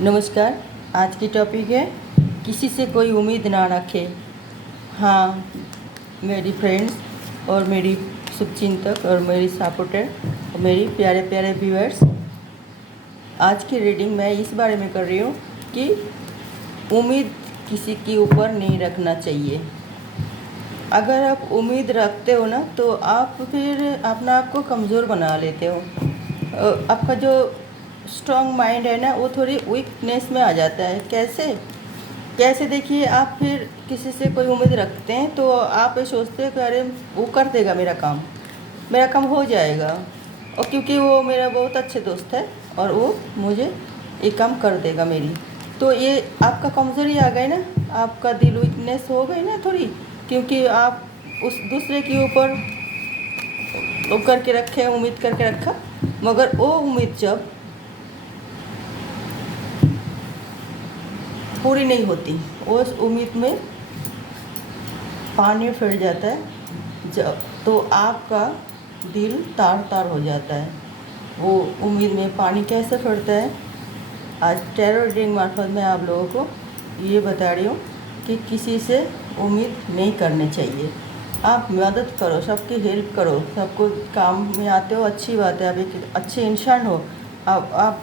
नमस्कार। आज की टॉपिक है किसी से कोई उम्मीद ना रखे। हाँ, मेरी फ्रेंड्स और मेरी शुभचिंतक और मेरी सपोर्टर और मेरी प्यारे प्यारे व्यूअर्स, आज की रीडिंग मैं इस बारे में कर रही हूँ कि उम्मीद किसी के ऊपर नहीं रखना चाहिए। अगर आप उम्मीद रखते हो ना तो आप फिर अपना आप को कमज़ोर बना लेते हो। आपका जो स्ट्रॉन्ग माइंड है ना वो थोड़ी वीकनेस में आ जाता है। कैसे देखिए, आप फिर किसी से कोई उम्मीद रखते हैं तो आप ये सोचते हो कि अरे वो कर देगा मेरा काम हो जाएगा, और क्योंकि वो मेरा बहुत अच्छे दोस्त है और वो मुझे ये काम कर देगा मेरी, तो ये आपका कमज़ोरी आ गई ना, आपका दिल वीकनेस हो गई ना थोड़ी, क्योंकि आप उस दूसरे के ऊपर वो करके रखे, उम्मीद करके रखा, मगर वो उम्मीद जब पूरी नहीं होती, उस उम्मीद में पानी फिर जाता है जब, तो आपका दिल तार तार हो जाता है। वो उम्मीद में पानी कैसे फिरता है, आज टैरो रीडिंग मार्फत में आप लोगों को ये बता रही हूँ कि किसी से उम्मीद नहीं करनी चाहिए। आप मदद करो, सबकी हेल्प करो, सबको काम में आते हो, अच्छी बात है, आप एक अच्छे इंसान हो, आप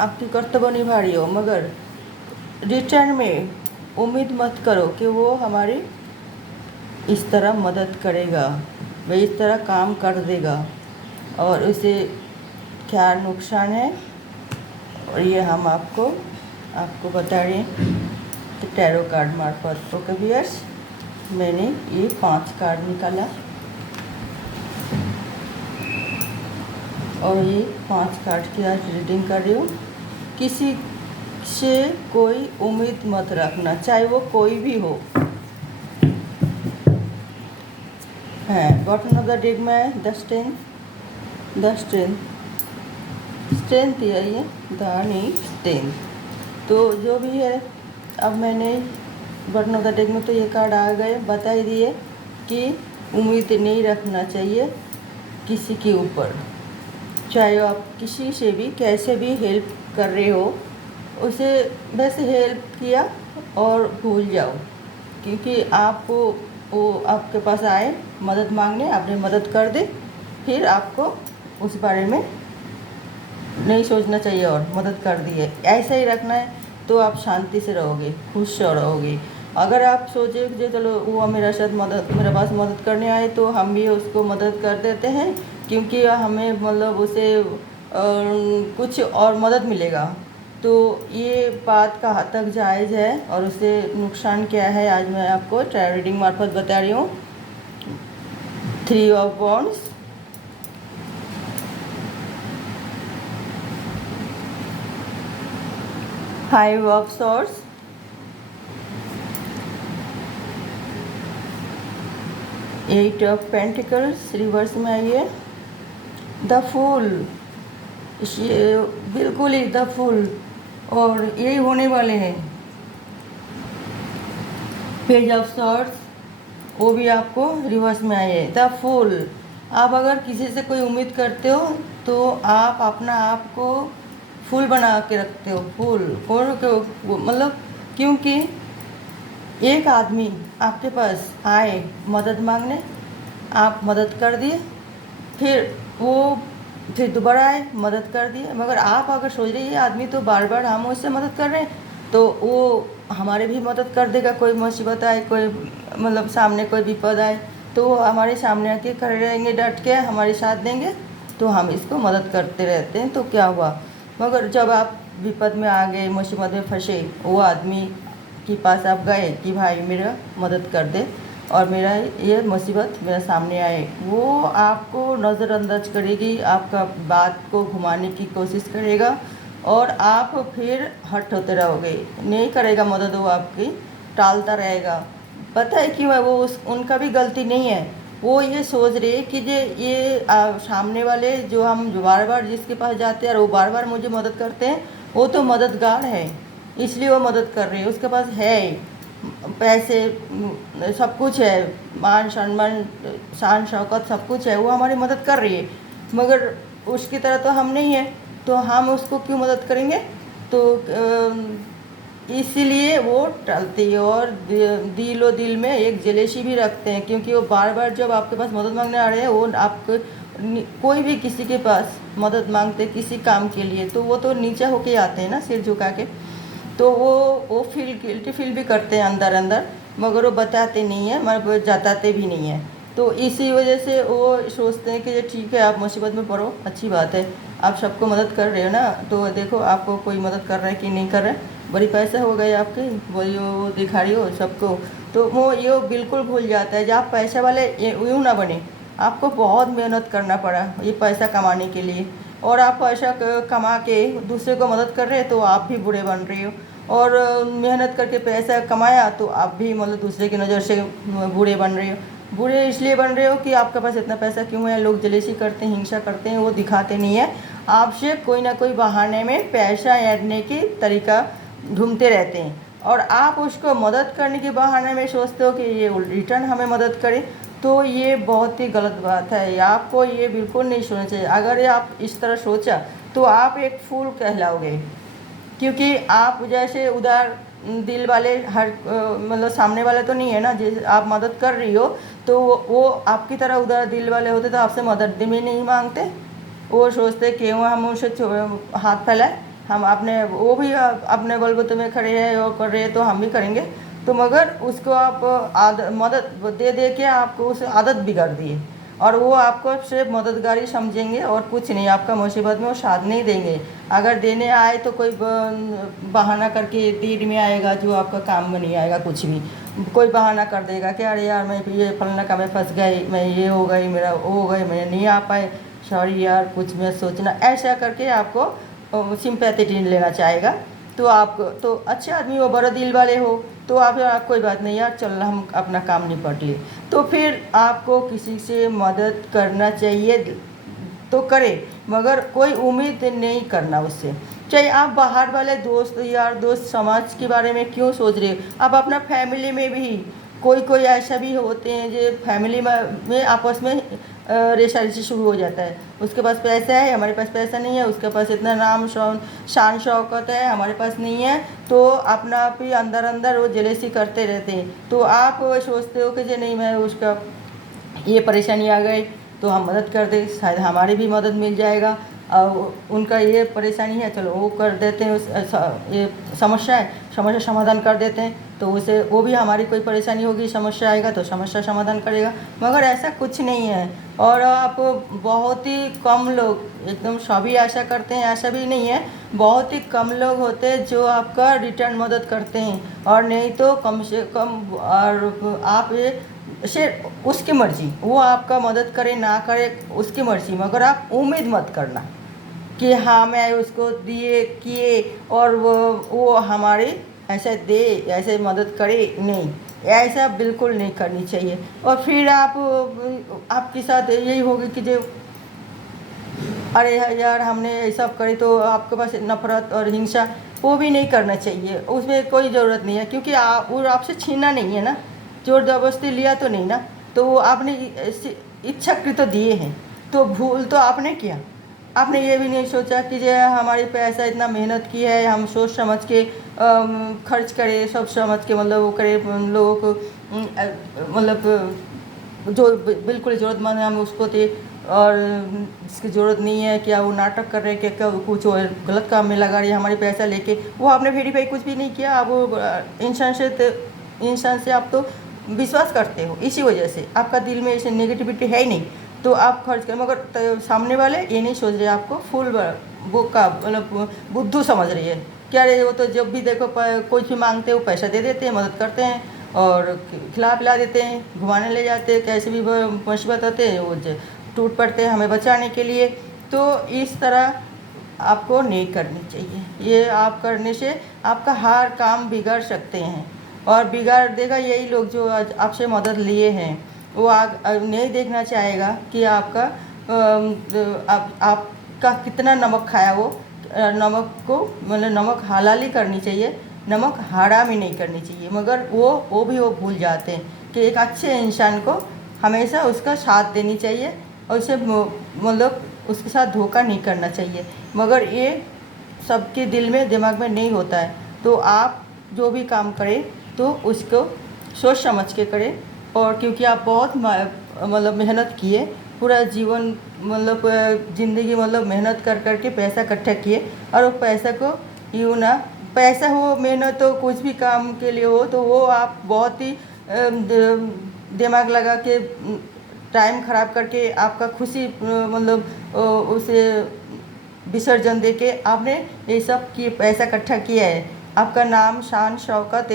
आपकी कर्तव्य निभा रही हो, मगर रिटर्न में उम्मीद मत करो कि वो हमारी इस तरह मदद करेगा, वह इस तरह काम कर देगा, और उसे क्या नुकसान है, और ये हम आपको बता रहे हैं। तो टैरो कार्ड मार्फत ओके व्यूअर्स, मैंने ये 5 कार्ड निकाला और ये 5 कार्ड की आज रीडिंग कर रही हूँ। किसी से कोई उम्मीद मत रखना, चाहे वो कोई भी हो। है बॉटम ऑफ द डेक में द स्ट्रेंथ है, ये द स्ट्रेंथ। तो जो भी है, अब मैंने बॉटम ऑफ द डेक में तो ये कार्ड आ गए, बता ही दिए कि उम्मीद नहीं रखना चाहिए किसी के ऊपर, चाहे आप किसी से भी कैसे भी हेल्प कर रहे हो, उसे वैसे हेल्प किया और भूल जाओ, क्योंकि आपको वो आपके पास आए मदद मांगने, आपने मदद कर दी, फिर आपको उस बारे में नहीं सोचना चाहिए और मदद कर दी है, ऐसा ही रखना है, तो आप शांति से रहोगे, खुश रहोगे। अगर आप सोचे कि चलो वो मेरे पास मदद करने आए तो हम भी उसको मदद कर देते हैं, क्योंकि हमें मतलब उसे कुछ और मदद मिलेगा, तो ये बात कहाँ तक जायज़ है और उससे नुकसान क्या है, आज मैं आपको टैरो रीडिंग मार्फत बता रही हूँ। 3 of wands, five of swords, eight of pentacles reverse में आई है, द फूल, ये बिल्कुल ही द फूल, और यही होने वाले हैं। पेज ऑफ सॉर्ड्स, वो भी आपको रिवर्स में आए है, द फूल। आप अगर किसी से कोई उम्मीद करते हो तो आप अपना आप को फूल बना के रखते हो, फूल मतलब, क्योंकि एक आदमी आपके पास आए मदद मांगने, आप मदद कर दिए, फिर दोबारा आए मदद कर दिए, मगर आप अगर सोच रही है आदमी तो बार बार हम उससे मदद कर रहे हैं, तो वो हमारे भी मदद कर देगा, कोई मुसीबत आए, कोई मतलब सामने कोई विपद आए तो वो हमारे सामने आके खड़े रहेंगे, डट के हमारे साथ देंगे, तो हम इसको मदद करते रहते हैं। तो क्या हुआ, मगर जब आप विपद में आ गए, मुसीबत में फंसे, वो आदमी के पास आप गए कि भाई मेरा मदद कर दे और मेरा ये मुसीबत मेरे सामने आए, वो आपको नज़रअंदाज करेगी, आपका बात को घुमाने की कोशिश करेगा और आप फिर हट होते रहोगे, नहीं करेगा मदद, वो आपकी टालता रहेगा। पता है क्यों है, वो उनका भी गलती नहीं है, वो ये सोच रहे कि ये सामने वाले जो हम बार बार जिसके पास जाते हैं और वो बार बार मुझे मदद करते हैं, वो तो मददगार है, इसलिए वो मदद कर रही है, उसके पास है पैसे, सब कुछ है, मान सम्मान, शान शौकत सब कुछ है, वो हमारी मदद कर रही है, मगर उसकी तरह तो हम नहीं है, तो हम उसको क्यों मदद करेंगे। तो इसीलिए वो टलती है, और दिलो दिल में एक जेलेसी भी रखते हैं, क्योंकि वो बार बार जब आपके पास मदद मांगने आ रहे हैं, वो आपको कोई भी किसी के पास मदद मांगते किसी काम के लिए, तो वो तो नीचे होके आते हैं ना, सिर झुका के। तो वो फील गिल्टी फील भी करते हैं अंदर अंदर, मगर वो बताते नहीं है, मतलब जताते भी नहीं है। तो इसी वजह से वो सोचते हैं कि ये ठीक है, आप मुसीबत में पड़ो, अच्छी बात है, आप सबको मदद कर रहे हो ना, तो देखो आपको कोई मदद कर रहा है कि नहीं कर रहा है, बड़ी पैसा हो गए आपके, वही वो दिखा रही हो सबको। तो वो ये बिल्कुल भूल जाता है, जब आप पैसे वाले यूँ ना बने, आपको बहुत मेहनत करना पड़ा ये पैसा कमाने के लिए, और आप पैसा कमा के दूसरे को मदद कर रहे हैं, तो आप भी बुरे बन रहे हो। और मेहनत करके पैसा कमाया तो आप भी मतलब दूसरे की नज़र से बुरे बन रहे हो। बुरे इसलिए बन रहे हो कि आपके पास इतना पैसा क्यों है, लोग जलेसी करते हैं, हिंसा करते हैं, वो दिखाते नहीं है, आपसे कोई ना कोई बहाने में पैसा ऐडने की तरीका ढूंढते रहते हैं, और आप उसको मदद करने के बहाने में सोचते हो कि ये रिटर्न हमें मदद करे। तो ये बहुत ही गलत बात है, आपको ये बिल्कुल नहीं सोचना चाहिए। अगर ये आप इस तरह सोचा तो आप एक फूल कहलाओगे, क्योंकि आप जैसे उदार दिल वाले हर मतलब सामने वाले तो नहीं है ना, जैसे आप मदद कर रही हो, तो वो आपकी तरह उदार दिल वाले होते तो आपसे मदद भी नहीं मांगते। वो सोचते क्यों हम उनसे हाथ फैलाए, हम अपने वो भी अपने बलबूते में खड़े हैं और कर रहे हैं, तो हम भी करेंगे। तो मगर उसको आप मदद दे दे के आपको उस आदत बिगाड़ दिए, और वो आपको सिर्फ मददगारी समझेंगे और कुछ नहीं, आपका मुसीबत में वो साथ नहीं देंगे। अगर देने आए तो कोई बहाना करके देर में आएगा, जो आपका काम में नहीं आएगा कुछ भी। कोई बहाना कर देगा कि अरे यार मैं ये फलना का मैं फंस गई, मैं ये हो गई, मेरा वो हो गई, मैं नहीं आ पाए, सॉरी यार कुछ मैं सोचना, ऐसा करके आपको सिंपैथी लेना चाहेगा। तो आप तो अच्छे आदमी हो, बड़ा दिल वाले हो, तो आप यार कोई बात नहीं यार, चल हम अपना काम निपट लिए। तो फिर आपको किसी से मदद करना चाहिए तो करे, मगर कोई उम्मीद नहीं करना उससे। चाहे आप बाहर वाले दोस्त यार दोस्त समाज के बारे में क्यों सोच रहे हो, आप अपना फैमिली में भी कोई कोई ऐसा भी होते हैं जो फैमिली में आपस में रेसारेसी शुरू हो जाता है। उसके पास पैसा है, हमारे पास पैसा नहीं है, उसके पास इतना नाम शान शौकत है, हमारे पास नहीं है, तो अपना आप ही अंदर अंदर वो जेलेसी करते रहते हैं। तो आप सोचते हो कि जो नहीं मैं उसका ये परेशानी आ गई तो हम मदद कर दें, शायद हमारी भी मदद मिल जाएगा, और उनका ये परेशानी है चलो वो कर देते हैं, ये समस्या है समस्या समाधान कर देते हैं, तो उसे वो भी हमारी कोई परेशानी होगी, समस्या आएगा तो समस्या समाधान करेगा। मगर ऐसा कुछ नहीं है, और आप बहुत ही कम लोग एकदम सभी ऐसा करते हैं ऐसा भी नहीं है, बहुत ही कम लोग होते हैं जो आपका रिटर्न मदद करते हैं, और नहीं तो कम से कम। और आप ये सिर्फ उसकी मर्ज़ी, वो आपका मदद करे ना करे उसकी मर्ज़ी, मगर आप उम्मीद मत करना कि हाँ मैं उसको दिए किए और वो हमारी ऐसे दे ऐसे मदद करे, नहीं, ऐसा बिल्कुल नहीं करनी चाहिए। और फिर आपके साथ यही होगी कि जो अरे यार हमने ये सब करे, तो आपके पास नफरत और हिंसा वो भी नहीं करना चाहिए, उसमें कोई ज़रूरत नहीं है, क्योंकि वो आपसे छीना नहीं है ना, जोर ज़बरदस्ती लिया तो नहीं ना, तो वो आपने इच्छाकृत तो दिए हैं, तो भूल तो आपने किया। आपने ये भी नहीं सोचा कि जो हमारी पैसा इतना मेहनत की है, हम सोच समझ के खर्च करें, सब समझ के मतलब वो करें, लोगों को मतलब जो बिल्कुल ज़रूरतमंद है हम उसको दे, और जिसकी ज़रूरत नहीं है क्या वो नाटक कर रहे हैं, क्या कुछ और गलत काम में लगा रही है हमारे पैसा लेके, वो आपने वेरीफाई कुछ भी नहीं किया। आप वो इंसान से आप तो विश्वास करते हो, इसी वजह से आपका दिल में ऐसे नेगेटिविटी है ही नहीं, तो आप खर्च करें। मगर सामने वाले ये नहीं सोच रहे आपको फुल वो का मतलब बुद्धू समझ रही है, क्या रे वो तो जब भी देखो कोई भी मांगते हैं वो पैसा दे देते हैं, मदद करते हैं और खिला पिला देते हैं, घुमाने ले जाते हैं, कैसे भी मुसीबत आते हैं वो टूट पड़ते हैं हमें बचाने के लिए। तो इस तरह आपको नहीं करनी चाहिए, ये आप करने से आपका हर काम बिगड़ सकते हैं, और बिगाड़ देगा यही लोग जो आज आपसे मदद लिए हैं। वो नहीं देखना चाहेगा कि आपका कितना नमक खाया, वो नमक को मतलब नमक हलाली करनी चाहिए, नमक हरामी नहीं करनी चाहिए। मगर वो भी वो भूल जाते हैं कि एक अच्छे इंसान को हमेशा उसका साथ देनी चाहिए, और उसे मतलब उसके साथ धोखा नहीं करना चाहिए। मगर ये सबके दिल में दिमाग में नहीं होता है। तो आप जो भी काम करें तो उसको सोच समझ के करें। और क्योंकि आप बहुत मतलब मेहनत किए पूरा जीवन, मतलब ज़िंदगी मतलब मेहनत कर कर के पैसा इकट्ठा किए, और वो पैसा को यूँ ना, पैसा हो मेहनत हो कुछ भी काम के लिए हो तो वो आप बहुत ही दिमाग लगा के टाइम ख़राब करके आपका खुशी मतलब उसे विसर्जन दे के आपने ये सब की पैसा इकट्ठा किया है। आपका नाम शान शौकत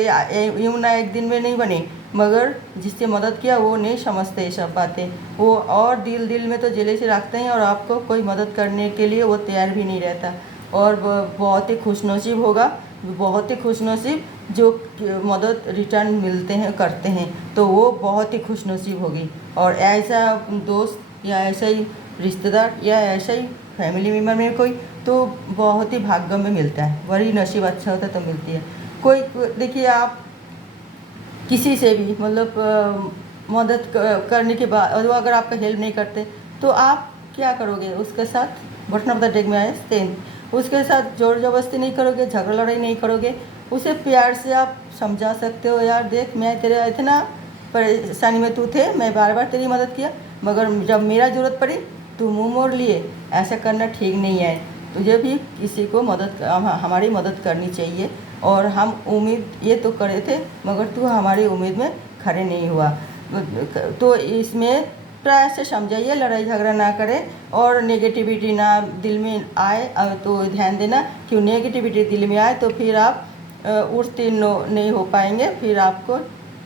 यूँ ना एक दिन में नहीं बने, मगर जिससे मदद किया वो नहीं समझते ये सब बातें। वो और दिल दिल में तो जले से रखते हैं, और आपको कोई मदद करने के लिए वो तैयार भी नहीं रहता। और बहुत ही खुशनसीब होगा, बहुत ही खुशनसीब जो मदद रिटर्न मिलते हैं करते हैं, तो वो बहुत ही खुशनसीब होगी। और ऐसा दोस्त या ऐसा ही रिश्तेदार या ऐसा ही फैमिली मेम्बर में कोई तो बहुत ही भाग्य में मिलता है, वही नसीब अच्छा होता है तो मिलती है। कोई देखिए आप किसी से भी मतलब मदद करने के बाद और वो अगर आपका हेल्प नहीं करते तो आप क्या करोगे उसके साथ? बटन ऑफ द डेक में आए सेम, उसके साथ जोर जबरदस्ती नहीं करोगे, झगड़ा लड़ाई नहीं करोगे, उसे प्यार से आप समझा सकते हो, यार देख मैं तेरे इतना परेशानी में तू थे, मैं बार बार तेरी मदद किया, मगर जब मेरा ज़रूरत पड़ी तू मुंह मोड़ लिए, ऐसा करना ठीक नहीं है। तुझे भी किसी को हमारी मदद करनी चाहिए, और हम उम्मीद ये तो करे थे मगर तू हमारी उम्मीद में खड़े नहीं हुआ। तो इसमें प्राय से समझाइए, लड़ाई झगड़ा ना करें, और नेगेटिविटी ना दिल में आए तो ध्यान देना, क्यों नेगेटिविटी दिल में आए तो फिर आप उठते नहीं हो पाएंगे, फिर आपको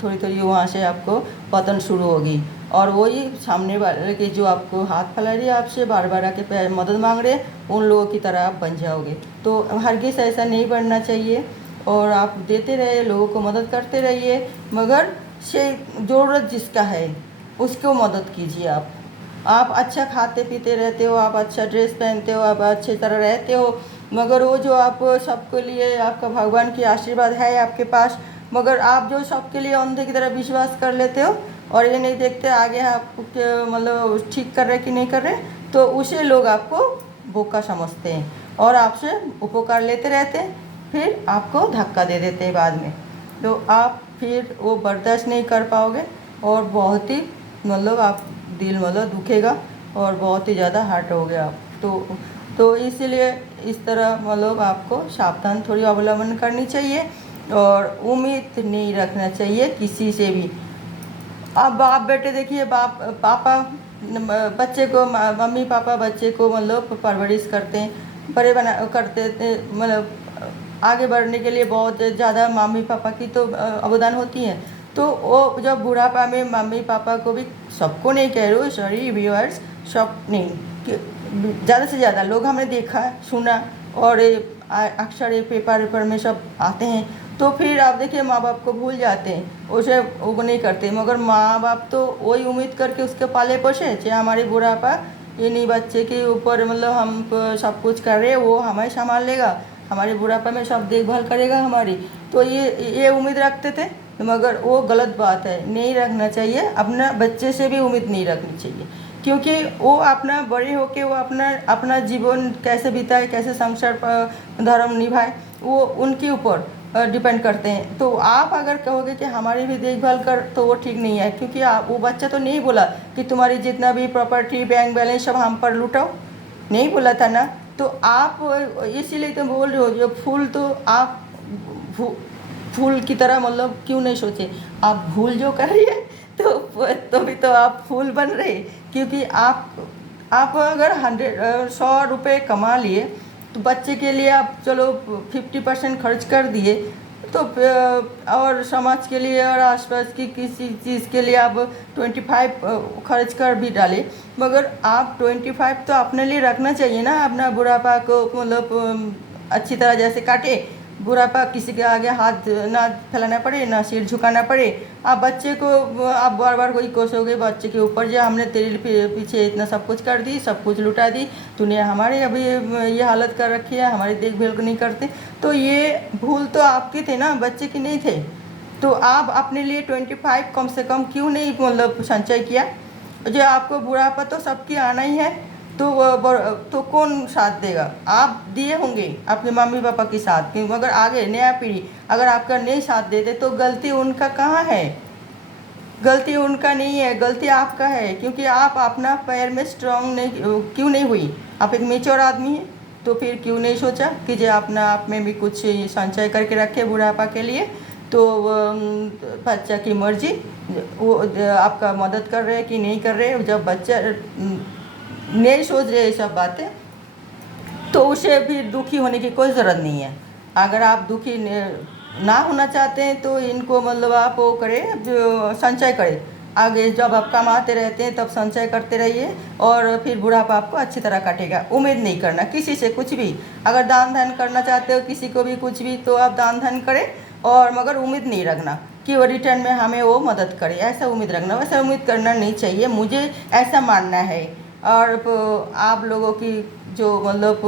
थोड़ी थोड़ी वहाँ से आपको पतन शुरू होगी। और वही सामने वाले के जो आपको हाथ फैला रही है, आपसे बार बार आके मदद मांग रहे हैं, उन लोगों की तरह आप बन जाओगे। तो हरगिज़ ऐसा नहीं बनना चाहिए, और आप देते रहिए, लोगों को मदद करते रहिए, मगर से ज़रूरत जिसका है उसको मदद कीजिए। आप अच्छा खाते पीते रहते हो, आप अच्छा ड्रेस पहनते हो, आप अच्छी तरह रहते हो, मगर वो जो आप सबके लिए आपका भगवान की आशीर्वाद है आपके पास, मगर आप जो सबके लिए अंधे की तरह विश्वास कर लेते हो और ये नहीं देखते आगे आप मतलब ठीक कर रहे कि नहीं कर रहे, तो उसे लोग आपको बोका समझते हैं और आपसे उपकार लेते रहते हैं, फिर आपको धक्का दे देते हैं बाद में। तो आप फिर वो बर्दाश्त नहीं कर पाओगे, और बहुत ही मतलब आप दिल मतलब दुखेगा, और बहुत ही ज़्यादा हर्ट हो गया आप। तो इसीलिए इस तरह मतलब आपको सावधान थोड़ी अवलंबन करनी चाहिए, और उम्मीद नहीं रखना चाहिए किसी से भी। अब बाप बेटे देखिए, बाप पापा बच्चे को, मम्मी पापा बच्चे को मतलब परवरिश करते हैं, बड़े बना करते थे, मतलब आगे बढ़ने के लिए बहुत ज़्यादा मम्मी पापा की तो अवदान होती है। तो वो जब बुढ़ापा में मम्मी पापा को भी, सबको नहीं कह रही हूँ, सॉरी व्यूअर्स, सब नहीं, ज़्यादा से ज़्यादा लोग हमने देखा सुना, और अक्सर ये पेपर में सब आते हैं, तो फिर आप देखिए माँ बाप को भूल जाते हैं, उसे वो नहीं करते, मगर माँ बाप तो वही उम्मीद करके उसके पाले पोसे, चाहे हमारी बुढ़ापा ये नहीं बच्चे के ऊपर मतलब हम सब कुछ कर रहे हैं, वो हमें संभाल लेगा, हमारे बुढ़ापा में सब देखभाल करेगा हमारी, तो ये उम्मीद रखते थे, मगर वो गलत बात है, नहीं रखना चाहिए। अपना बच्चे से भी उम्मीद नहीं रखनी चाहिए, क्योंकि वो अपना बड़े होके वो अपना जीवन कैसे बिताए, कैसे संसार धर्म निभाए, वो उनके ऊपर डिपेंड करते हैं। तो आप अगर कहोगे कि हमारी भी देखभाल कर, तो वो ठीक नहीं है, क्योंकि वो बच्चा तो नहीं बोला कि तुम्हारी जितना भी प्रॉपर्टी बैंक बैलेंस सब हम पर लुटाओ, नहीं बोला था ना। तो आप इसीलिए तो बोल रहे हो, जो फूल तो आप फूल की तरह मतलब क्यों नहीं सोचे, आप भूल जो कर रही है तो भी तो आप फूल बन रहे, क्योंकि आप अगर 100 रुपये कमा लिए तो बच्चे के लिए आप चलो 50% खर्च कर दिए, तो और समाज के लिए और आसपास की किसी चीज़ के लिए आप 25 खर्च कर भी डाले, मगर आप 25 तो अपने लिए रखना चाहिए ना, अपना बुढ़ापा को मतलब अच्छी तरह जैसे काटे, बुढ़ापा किसी के आगे हाथ ना फैलाना पड़े, ना सिर झुकाना पड़े। आप बच्चे को आप बार बार वही कोसोगे बच्चे के ऊपर, जो हमने तेरे पीछे इतना सब कुछ कर दी, सब कुछ लुटा दी, तूने हमारे अभी ये हालत कर रखी है, हमारी देखभाल को नहीं करते। तो ये भूल तो आपके थे ना, बच्चे की नहीं थे। तो आप अपने लिए 25 कम से कम क्यों नहीं मतलब संचय किया? जो आपको बुढ़ापा तो सबकी आना ही है, तो कौन साथ देगा? आप दिए होंगे अपने मम्मी पापा के साथ, कि मगर आगे नया पीढ़ी अगर आपका नहीं साथ देते तो गलती उनका कहाँ है? गलती उनका नहीं है, गलती आपका है, क्योंकि आप अपना पैर में स्ट्रांग नहीं क्यों नहीं हुई? आप एक मेच्योर आदमी हैं, तो फिर क्यों नहीं सोचा कि जो अपना आप में भी कुछ संचय करके रखे बुढ़ापा के लिए? तो बच्चा की मर्जी, वो आपका मदद कर रहे हैं कि नहीं कर रहे। जब बच्चा नहीं सोच रहे ये सब बातें, तो उसे फिर दुखी होने की कोई ज़रूरत नहीं है। अगर आप दुखी ना होना चाहते हैं तो इनको मतलब आप वो करें, संचय करें। आगे जब आप कमाते रहते हैं तब संचय करते रहिए, और फिर बुढ़ापा आपको अच्छी तरह कटेगा। उम्मीद नहीं करना किसी से कुछ भी। अगर दान धन करना चाहते हो किसी को भी कुछ भी, तो आप दान धन करें, और मगर उम्मीद नहीं रखना कि वो रिटर्न में हमें वो मदद करे। ऐसा उम्मीद रखना, वैसा उम्मीद करना नहीं चाहिए, मुझे ऐसा मानना है। और आप लोगों की जो मतलब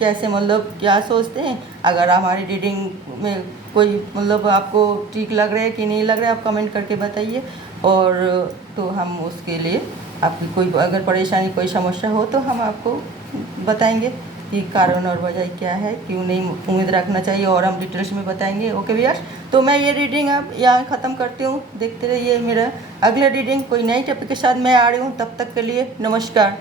कैसे मतलब क्या सोचते हैं, अगर हमारी रीडिंग में कोई मतलब आपको ठीक लग रहा है कि नहीं लग रहा है, आप कमेंट करके बताइए। और तो हम उसके लिए आपकी कोई अगर परेशानी कोई समस्या हो तो हम आपको बताएंगे कि कारण और वजह क्या है, क्यों नहीं उम्मीद रखना चाहिए, और हम डिटेल्स में बताएंगे। ओके व्यूअर्स, तो मैं ये रीडिंग अब यहाँ ख़त्म करती हूँ। देखते रहिए मेरा अगला रीडिंग कोई नई टॉपिक के साथ मैं आ रही हूँ। तब तक के लिए नमस्कार।